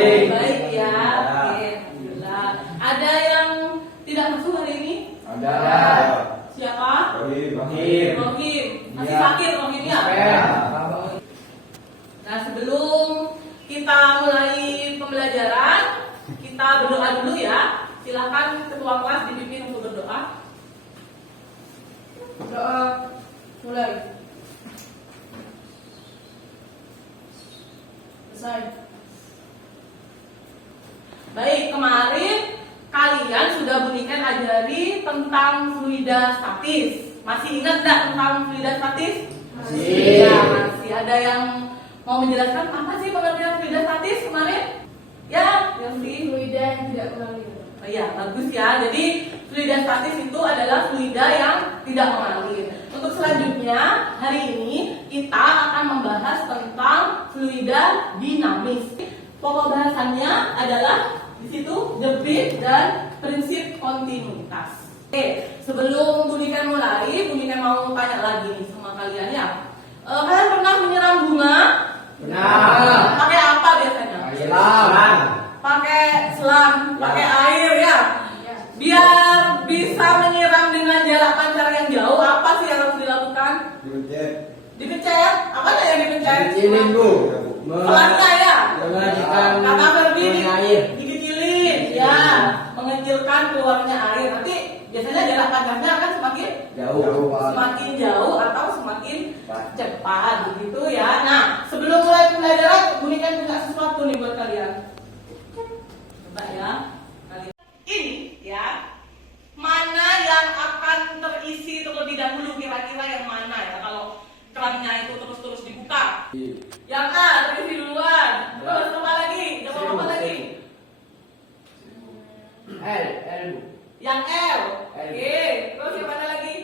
Baik ya. Oke, alhamdulillah. Ada yang tidak masuk hari ini? Ada. Siapa? Rohim. Rohim. Masih Ya. sakit Rohim ya? Nah, sebelum kita mulai pembelajaran, kita berdoa dulu ya. Silakan ketua kelas dipimpin untuk berdoa. Doa mulai. Selesai. Baik, kemarin kalian sudah berikan ajari tentang fluida statis. Masih ingat nggak tentang fluida statis? Masih. Ya, masih. Ada yang mau menjelaskan apa sih pengertian fluida statis kemarin? Ya, yang di Fluida yang tidak mengalir. Oh iya, bagus ya. Jadi fluida statis itu adalah fluida yang tidak mengalir. Untuk selanjutnya, hari ini kita akan membahas tentang fluida dinamis. Pokok bahasannya adalah di situ debit dan prinsip kontinuitas. Oke, sebelum Bu Niken mulai, Bu Niken mau tanya lagi nih sama kalian ya. Kalian pernah menyiram bunga? Benar. Pakai apa biasanya? Selam. Pakai selang, pakai air ya. Biar bisa menyiram dengan jarak pancar yang jauh, apa sih yang harus dilakukan? Dipencet. Apa yang dipencet? Dikecilin, Bu. Selangkah ya. Mengajikan Kata Ferdi air. dikecilin, ya, mengecilkan keluarnya air. Nanti biasanya jarak pancarnya akan semakin jauh atau semakin cepat, begitu ya. Nah, sebelum mulai pembelajaran, Bu Niken punya sesuatu nih buat kalian. Coba ya, kalian ini ya, mana yang akan terisi terlebih dahulu, kira-kira yang mana ya kalau kerannya itu terus-terus dibuka? Yang A terisi duluan. Terus apa lagi? Jawab apa lagi? L. Yang L. Oke. Terus yang mana lagi?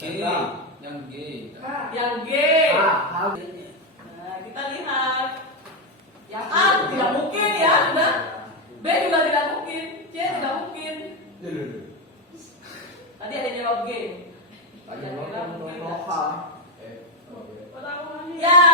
Yang G. Yang G. H. Nah, kita lihat. Yang A tidak mungkin ya, sudah. B juga tidak mungkin. C tidak mungkin. Tadi ada yang jawab G. Kira-kira mungkin nggak? Ya,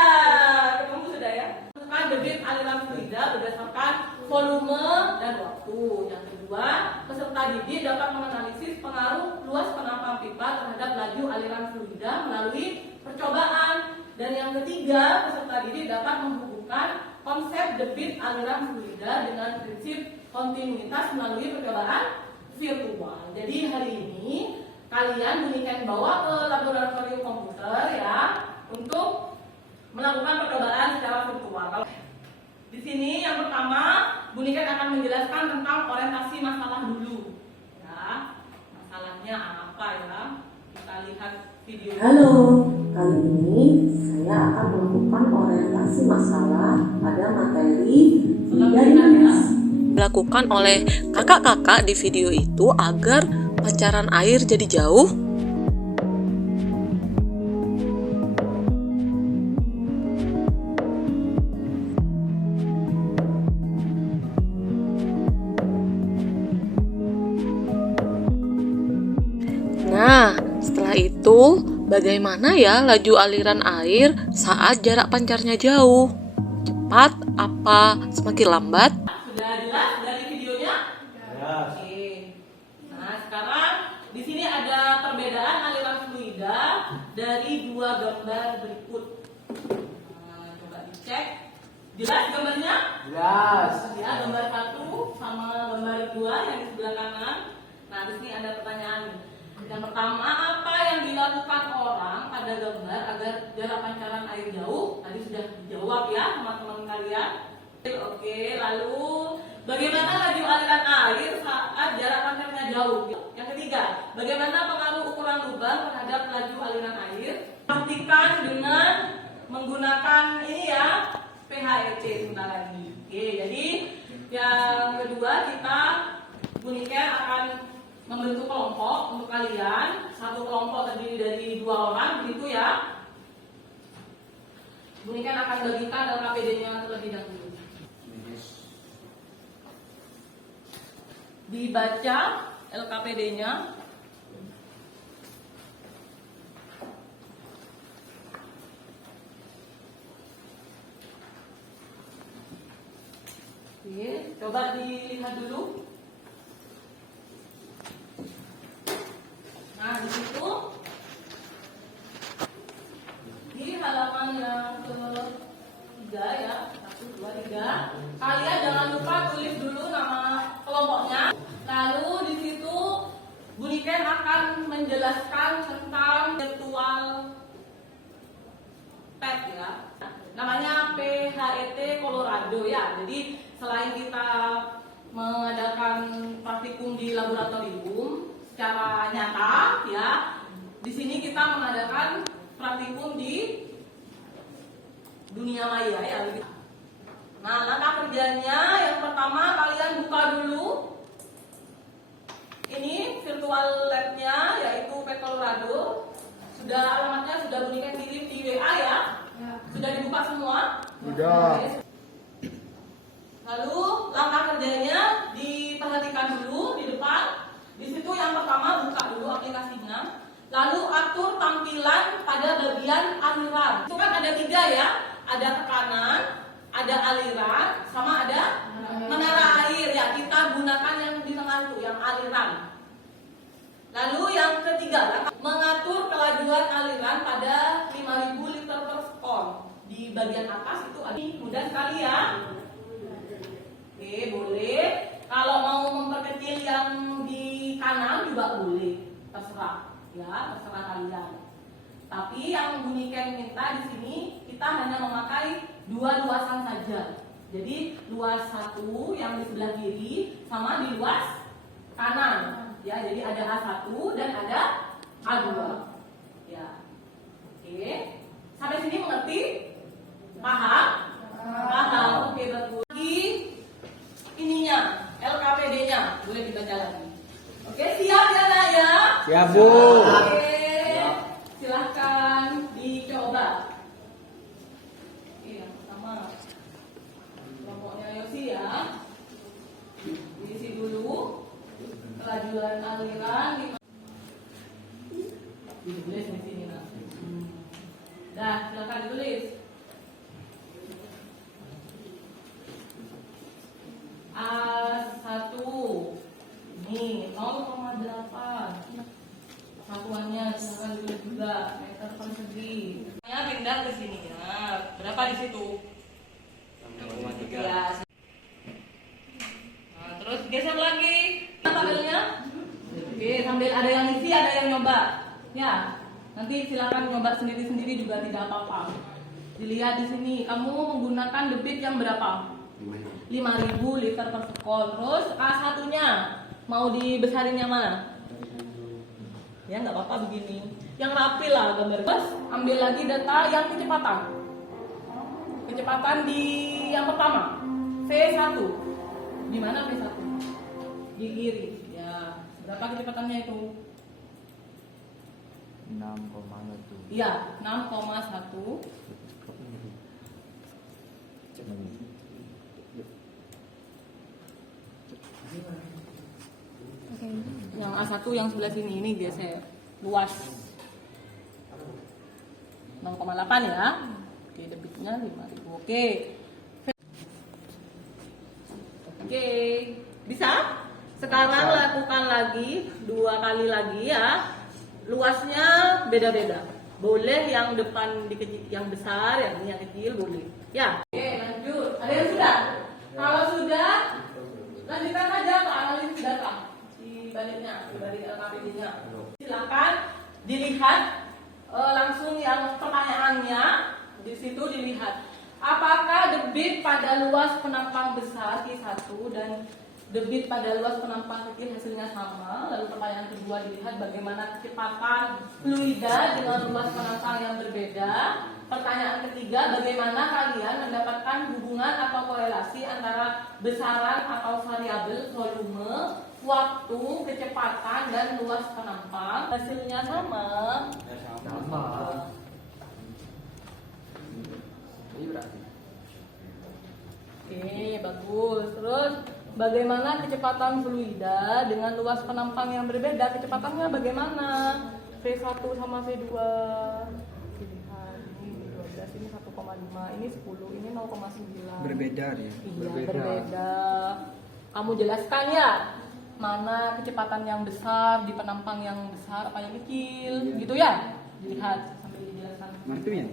ketemu sudah ya. Tentukan debit aliran fluida berdasarkan volume dan waktu. Yang kedua, peserta didik dapat menganalisis pengaruh luas penampang pipa terhadap laju aliran fluida melalui percobaan. Dan yang ketiga, peserta didik dapat menghubungkan konsep debit aliran fluida dengan prinsip kontinuitas melalui percobaan virtual. Jadi hari ini kalian berikan bawa ke laboratorium komputer ya untuk melakukan percobaan secara virtual. Di sini yang pertama, Bu Niken akan menjelaskan tentang orientasi masalah dulu. Ya, masalahnya apa ya? Kita lihat video. Halo, kali ini saya akan melakukan orientasi masalah pada materi fluida dinamis. Dilakukan oleh kakak-kakak di video itu agar pancaran air jadi jauh. Nah, setelah itu bagaimana ya laju aliran air saat jarak pancarnya jauh? Cepat apa semakin lambat? Sudah jelas dari videonya? Oke. Nah, sekarang di sini ada perbedaan aliran fluida dari dua gambar berikut. Nah, coba dicek. Jelas gambarnya? Jelas. Ya, gambar 1 sama gambar 2 yang di sebelah kanan. Nah, di sini ada pertanyaan nih. Yang pertama, apa yang dilakukan orang pada gambar agar jarak pancaran air jauh? Tadi sudah dijawab ya teman-teman kalian. Oke, lalu bagaimana laju aliran air saat jarak pancarnya jauh? Yang ketiga, bagaimana pengaruh ukuran lubang terhadap laju aliran air? Pastikan dengan menggunakan ini ya, PHEC sebentar lagi. Oke, jadi yang kedua kita Bu Niken akan membentuk kelompok untuk kalian. Satu kelompok terdiri dari 2 orang, begitu ya. Bu Niken akan bagikan LKPD-nya terlebih dahulu. Dibaca LKPD-nya. Oke, coba dilihat dulu. Nah, di situ di halaman yang ketiga ya, 1, 2, 3. Kalian jangan lupa tulis dulu nama kelompoknya. Lalu di situ Bu Niken akan menjelaskan tentang virtual pet ya. Namanya PHET Colorado ya. Jadi selain kita mengadakan praktikum di laboratorium secara nyata ya, di sini kita mengadakan praktikum di dunia maya ya. Nah, langkah kerjanya yang pertama kalian buka dulu ini virtual lab-nya yaitu Pet Colorado. Sudah alamatnya sudah Bu Niken kirim di WA ya? Sudah dibuka semua? Sudah. Lalu langkah kerjanya diperhatikan dulu di depan. Di situ yang pertama buka dulu aplikasinya. Lalu atur tampilan pada bagian aliran. Itu kan ada 3 ya, ada tekanan, ada aliran, sama ada menara air ya. Kita gunakan yang di tengah itu, yang aliran. Lalu yang ketiga, mengatur kelajuan aliran pada 5.000 liter per sekon. Di bagian atas itu ada mudah sekali ya. Oke, boleh. Kalau mau memperkecil yang di kanan juga boleh, terserah ya, terserah kalian. Tapi yang Bu Niken minta di sini kita hanya memakai 2 luasan saja. Jadi luas 1 yang di sebelah kiri sama di luas kanan. Ya, jadi ada A1 dan ada A2. Ya. Oke. Sampai sini mengerti? Paham? Paham. Oke, betul. Lagi ininya, LKPD-nya boleh dibaca lagi. Oke, siap ya Nak ya? Siap, Bu. Oke. Silahkan dicoba. Oke, yang pertama kelompoknya Yosi ya. Diisi dulu kelajuan aliran ditulis di sini Nak. Dah, silakan ditulis. A1 ini 0,8 satuannya, silakan ditulis juga meter persegi. Ya, pindah ke sini ya. Berapa di situ? 6,3. Ya. Nah, terus geser lagi tabelnya. Oke, sambil ada yang isi, ada yang nyoba. Ya, nanti silakan nyoba sendiri-sendiri juga tidak apa-apa. Dilihat di sini, kamu menggunakan debit yang berapa? 5.000 liter per sekon. Terus A1-nya mau dibesarinnya mana? Ya nggak apa-apa begini. Yang rapi lah gambar. Terus ambil lagi data yang kecepatan. Kecepatan di yang pertama V1. Di mana V1? Di kiri. Ya. Berapa kecepatannya itu? 6,1. Iya, 6,1. Yang A1 yang sebelah sini ini geser luas 0,8 ya. Oke, debitnya 5.000. Oke, bisa? Sekarang lakukan lagi 2 kali lagi ya. Luasnya beda-beda. Boleh yang depan yang besar, yang ini yang kecil boleh. Ya. Oke, lanjut. Ada yang sudah? Kalau sudah, lanjutkan aja ke analisis data. Baliknya, dibalik LKPD-nya. Silakan dilihat langsung yang pertanyaannya di situ dilihat. Apakah debit pada luas penampang besar Q1 dan debit pada luas penampang kecil hasilnya sama? Lalu pertanyaan kedua dilihat bagaimana kecepatan fluida dengan luas penampang yang berbeda. Pertanyaan ketiga, bagaimana kalian mendapatkan hubungan atau korelasi antara besaran atau variabel volume, waktu, kecepatan, dan luas penampang? Hasilnya sama. Sama. Ini berarti. Oke, bagus. Terus bagaimana kecepatan fluida dengan luas penampang yang berbeda? Kecepatannya bagaimana? V1 sama V2. Pilihan ini 12, ini 1,5, ini 10, ini 0,9. Berbeda ya. Iya, berbeda. kamu jelaskan ya, mana kecepatan yang besar di penampang yang besar apa yang kecil, gitu ya. Dilihat sambil dijelaskan. Mantunya.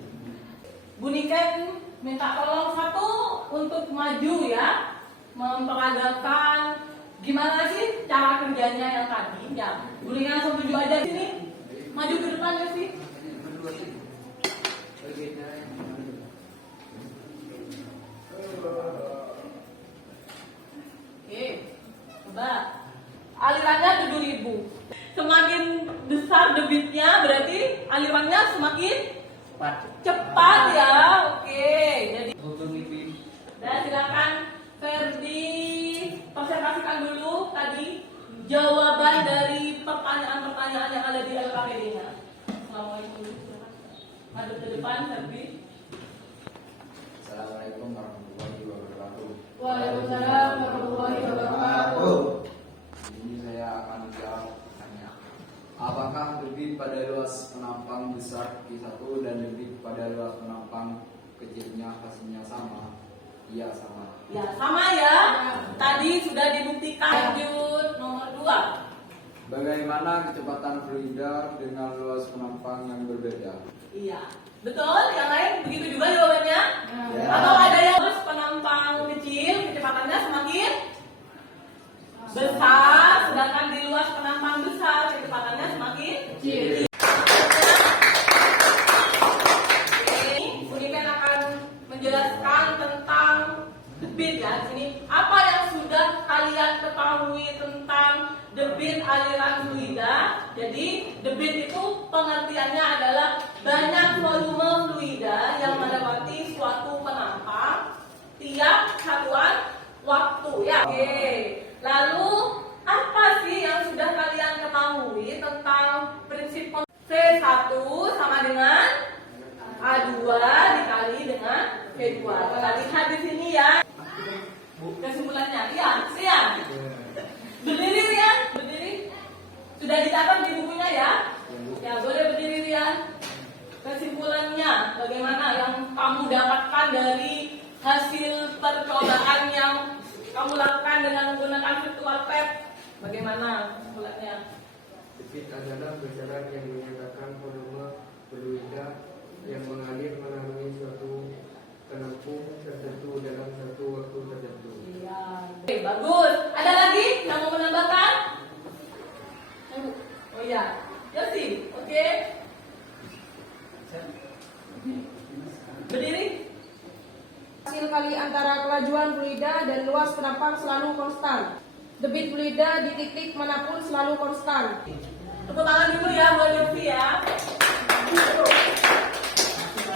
Bunikan minta tolong satu untuk maju ya, memperagakan gimana sih cara kerjanya yang tadi ya. Bunikan langsung tuju aja di sini, maju ke depan ya sih. Oke, coba alirannya 7.000. Semakin besar debitnya berarti alirannya semakin cepat ya. Oke, jadi dan silakan Ferdi presentasikan dulu tadi jawaban dari pertanyaan-pertanyaan yang ada di LKPD-nya. Assalamualaikum. Maju ke depan Ferdi. Assalamualaikum warahmatullahi wabarakatuh. Waalaikumsalam warahmatullahi wabarakatuh. Ini saya akan menjawab pertanyaan. Apakah debit pada luas penampang besar Q1 dan debit pada luas penampang kecilnya hasilnya sama? Iya sama. Ya, sama ya. Tadi sudah dibuktikan. Lanjut nomor 2. Bagaimana kecepatan fluida dengan luas penampang yang berbeda? Iya. Betul, yang lain begitu juga jawabannya. Ya. Atau ada yang terus penampang kecil, kecepatannya semakin besar, sedangkan di luas penampang besar, kecepatannya semakin kecil. Ini Bunikan akan menjelaskan tentang debit ya. Di sini apa yang sudah kalian ketahui tentang debit aliran fluida. Jadi debit itu pengertiannya adalah banyak volume fluida yang melewati suatu penampang tiap satuan waktu ya. Oke. Lalu apa sih yang sudah kalian ketahui tentang prinsip C1 sama dengan A2 dikali dengan V2. Kita lihat di sini ya. Kesimpulannya, Rian. Berdiri Rian, berdiri. Sudah dicatat di bukunya ya? Ya, boleh berdiri Rian. Kesimpulannya, bagaimana yang kamu dapatkan dari hasil percobaan yang kamu lakukan dengan menggunakan virtual pad? Bagaimana kesimpulannya? Debit adalah besaran yang menyatakan volume fluida yang mengalir melalui suatu penampung tertentu dalam satu waktu tertentu. Iya. Oke, bagus. Ada lagi yang mau menambahkan? Oh iya. Yosi, oke. Berdiri. Hasil kali antara kelajuan fluida dan luas penampang selalu konstan. Debit fluida di titik manapun selalu konstan. Tepuk tangan dulu ya buat Yosi ya.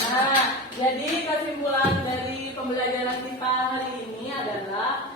Nah, jadi kesimpulan dari pembelajaran kita hari ini adalah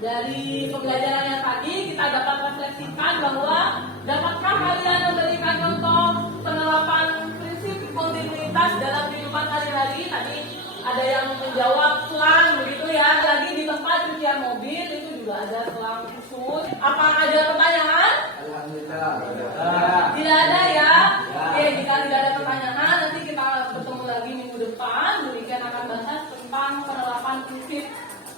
dari pembelajaran yang tadi kita dapat refleksikan bahwa dapatkah kalian memberikan contoh penerapan prinsip kontinuitas dalam kehidupan sehari-hari? Tadi ada yang menjawab selang begitu ya. Lagi di tempat cucian mobil itu juga ada selang khusus. Apa ada pertanyaan? Alhamdulillah. Tidak ada ya? Oke, jika tidak ada pertanyaan nanti kita bertemu lagi minggu depan. Bunikan akan bahas tentang penerapan prinsip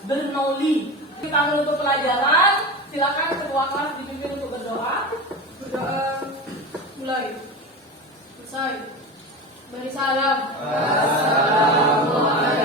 Bernoulli. Kita menutup pelajaran. Silakan ketua kelas dipimpin untuk berdoa. Berdoa mulai. Selesai. Beri salam. Assalamualaikum.